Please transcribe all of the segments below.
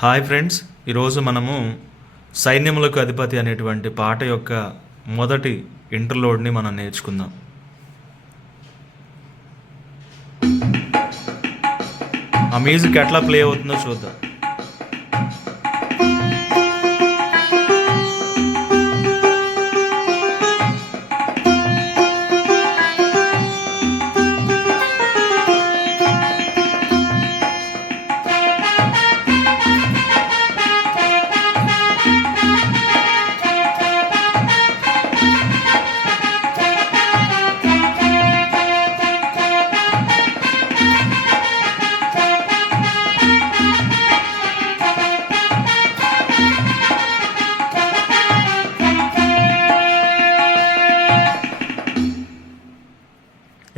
Hi friends ఈరోజు మనము సైన్యములకు అధిపతి అనేటువంటి పాట యొక్క మొదటి ఇంటర్లోడ్ని మనం నేర్చుకుందాం. ఆ మ్యూజిక్ ఎట్లా ప్లే అవుతుందో చూద్దాం.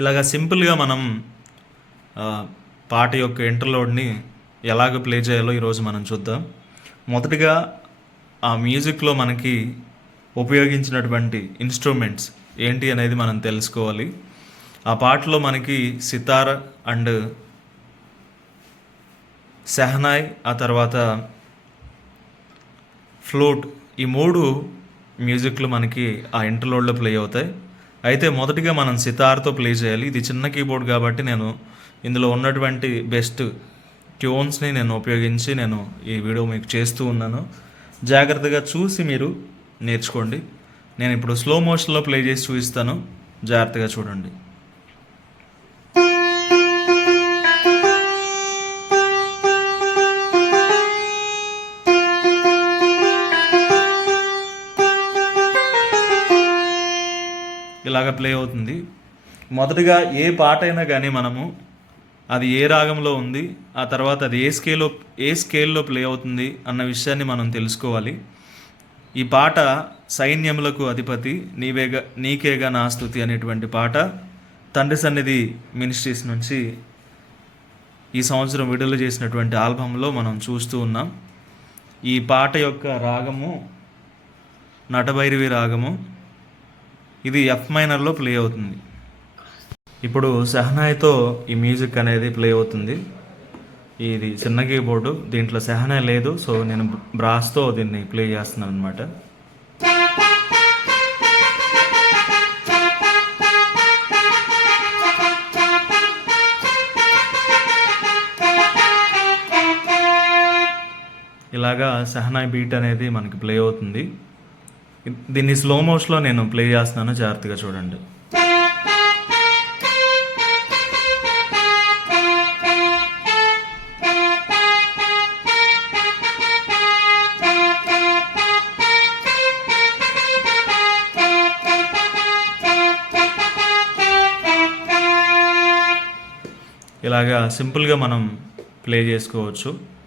ఇలాగ సింపుల్గా మనం పాట యొక్క ఇంటర్లోడ్ని ఎలాగ ప్లే చేయాలో ఈరోజు మనం చూద్దాం. మొదటిగా ఆ మ్యూజిక్లో మనకి ఉపయోగించినటువంటి ఇన్స్ట్రుమెంట్స్ ఏంటి అనేది మనం తెలుసుకోవాలి. ఆ పాటలో మనకి సితార్ అండ్ సెహనాయ్ ఆ తర్వాత ఫ్లూట్ ఈ మూడు మ్యూజిక్లు మనకి ఆ ఇంటర్లోడ్లో ప్లే అవుతాయి. అయితే మొదటిగా మనం సితార్తో ప్లే చేయాలి. ఇది చిన్న కీబోర్డ్ కాబట్టి నేను ఇందులో ఉన్నటువంటి బెస్ట్ ట్యూన్స్ని నేను ఉపయోగించి నేను ఈ వీడియో మీకు చేస్తూ ఉన్నాను. జాగ్రత్తగా చూసి మీరు నేర్చుకోండి. నేను ఇప్పుడు స్లో మోషన్లో ప్లే చేసి చూపిస్తాను. జాగ్రత్తగా చూడండి. ఇలాగ ప్లే అవుతుంది. మొదటగా ఏ పాట అయినా కానీ మనము అది ఏ రాగంలో ఉంది ఆ తర్వాత అది ఏ స్కేల్లో ఏ స్కేల్లో ప్లే అవుతుంది అన్న విషయాన్ని మనం తెలుసుకోవాలి. ఈ పాట సైన్యములకు అధిపతి నీవేగా నీకేగా నా స్థుతి అనేటువంటి పాట తండ్రి సన్నిధి మినిస్ట్రీస్ నుంచి ఈ సంవత్సరం విడుదల చేసినటువంటి ఆల్బంలో మనం చూస్తూ ఉన్నాం. ఈ పాట యొక్క రాగము నటభైరవి రాగము. ఇది ఎఫ్ మైనర్లో ప్లే అవుతుంది. ఇప్పుడు సెహనాయ్తో ఈ మ్యూజిక్ అనేది ప్లే అవుతుంది. ఇది చిన్న కీబోర్డు దీంట్లో సెహనాయ్ లేదు సో నేను బ్రాస్తో దీన్ని ప్లే చేస్తున్నాను అనమాట ఇలాగా సెహనాయ్ బీట్ అనేది మనకి ప్లే అవుతుంది. దీన్ని స్లో మోషన్లో నేను ప్లే చేస్తున్నాను. జాగ్రత్తగా చూడండి. ఇలాగా సింపుల్గా మనం ప్లే చేసుకోవచ్చు.